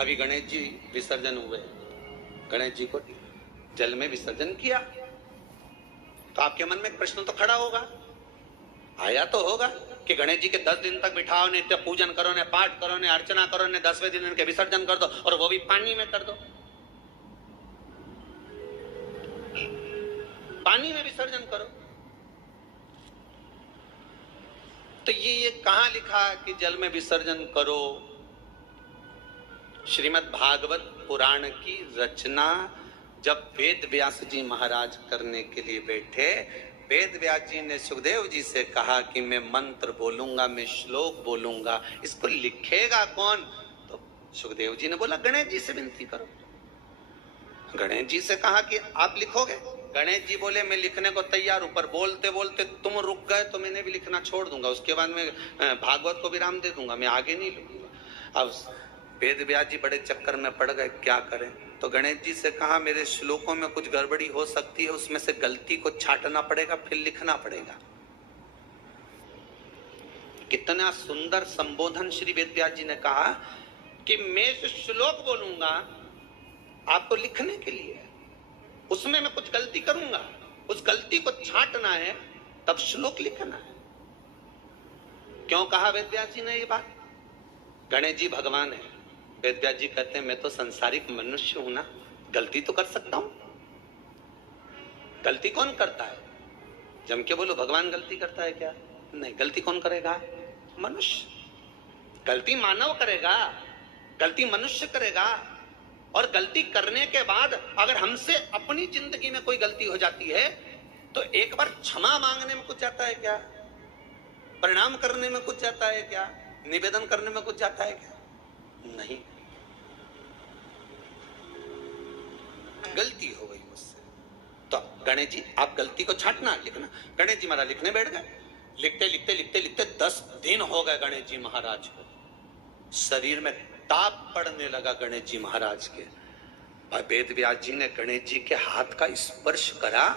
अभी गणेश जी विसर्जन हुए, गणेश जी को जल में विसर्जन किया, तो आपके मन में एक प्रश्न तो खड़ा होगा, आया तो होगा कि गणेश जी के 10 दिन तक बिठाओ, नित्य पूजन करो, ने पाठ करो, ने अर्चना करो, ने 10वें दिन इनके विसर्जन कर दो, और वो भी पानी में कर दो, पानी में विसर्जन करो। तो ये कहां लिखा कि जल में विसर्जन करो? श्रीमद् भागवत पुराण की रचना जब वेद व्यास जी महाराज करने के लिए बैठे, वेद व्यास जी ने सुखदेव जी से कहा कि मैं मंत्र बोलूंगा, मैं श्लोक बोलूंगा, इसको लिखेगा कौन? तो सुखदेव जी ने बोला गणेश जी से विनती करो। गणेश जी से कहा कि आप लिखोगे? गणेश जी बोले मैं लिखने को तैयार हूं, पर बोलते बोलते तुम रुक गए तो मैंने भी लिखना छोड़ दूंगा, उसके बाद मैं भागवत को विराम दे दूंगा, मैं आगे नहीं लिखूंगा। अब वेद व्यास जी बड़े चक्कर में पड़ गए, क्या करें? तो गणेश जी से कहा मेरे श्लोकों में कुछ गड़बड़ी हो सकती है, उसमें से गलती को छांटना पड़ेगा, फिर लिखना पड़ेगा। कितना सुंदर संबोधन श्री वेद व्यास जी ने कहा कि मैं श्लोक बोलूंगा आपको लिखने के लिए, उसमें मैं कुछ गलती करूंगा, उस गलती को छांटना है, तब श्लोक लिखना है। क्यों कहा वेद व्यास जी ने ये बात? गणेश जी भगवान है, वेद व्यास जी कहते हैं मैं तो संसारिक मनुष्य हूं ना, गलती तो कर सकता हूं। गलती कौन करता है? जम के बोलो भगवान गलती करता है क्या? नहीं, गलती कौन करेगा? मनुष्य। गलती मानव करेगा, गलती मनुष्य करेगा। और गलती करने के बाद अगर हमसे अपनी जिंदगी में कोई गलती हो जाती है तो एक बार क्षमा मांगने में कुछ जाता है क्या? प्रणाम करने में कुछ जाता है क्या? निवेदन करने में कुछ जाता है क्या? नहीं। गलती हो गई मुझसे, तो गणेश जी आप गलती को छांटना, लिखना। गणेश जी महाराज लिखने बैठ गए, लिखते लिखते लिखते लिखते 10 दिन हो गए गणेश जी महाराज को। शरीर में ताप पड़ने लगा गणेश जी महाराज के। वेद व्यास जी ने गणेश जी के हाथ का स्पर्श करा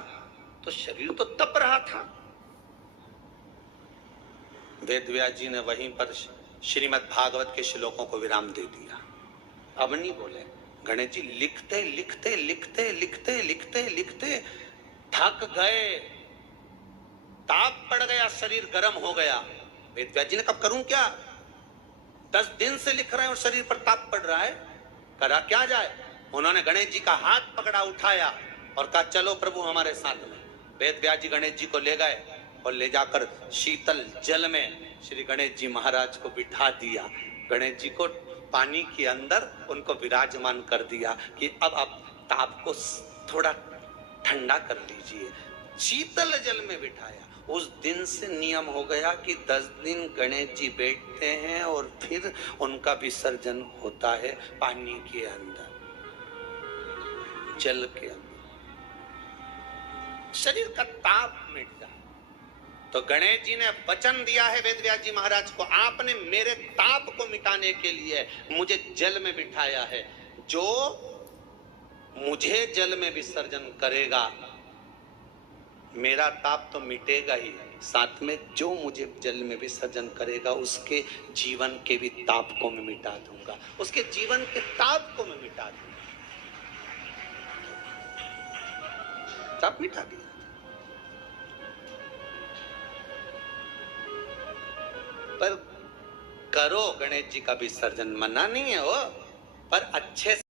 तो शरीर तो तप रहा था। वेद व्यास जी ने वहीं पर श्रीमद् भागवत के श्लोकों को विराम दे दिया, अब नहीं बोले। गणेश जी लिखते लिखते लिखते लिखते लिखते लिखते थक गए, ताप पड़ गया, शरीर गर्म हो गया। वेद व्यास जी ने कब करूं क्या? 10 दिन से लिख रहे हैं और शरीर पर ताप पड़ रहा है, करा क्या जाए? उन्होंने गणेश जी का हाथ पकड़ा, उठाया और कहा चलो प्रभु हमारे साथ में। वेद व्यास जी गणेश जी को ले गए और ले जाकर शीतल जल में श्री गणेश जी महाराज को बिठा दिया। गणेश जी को पानी के अंदर उनको विराजमान कर दिया कि अब आप ताप को थोड़ा ठंडा कर लीजिए। शीतल जल में बिठाया। उस दिन से नियम हो गया कि 10 दिन गणेश जी बैठते हैं और फिर उनका विसर्जन होता है पानी के अंदर, जल के अंदर। शरीर का ताप मिट जाए। तो गणेश जी ने वचन दिया है वेद व्यास जी महाराज को, आपने मेरे ताप को मिटाने के लिए मुझे जल में बिठाया है। जो मुझे जल में विसर्जन करेगा मेरा ताप तो मिटेगा ही, साथ में जो मुझे जल में विसर्जन करेगा उसके जीवन के भी ताप को मैं मिटा दूंगा, उसके जीवन के ताप को मैं मिटा दूंगा। ताप मिटा दिया। पर करो गणेश जी का विसर्जन, मना नहीं है वो, पर अच्छे से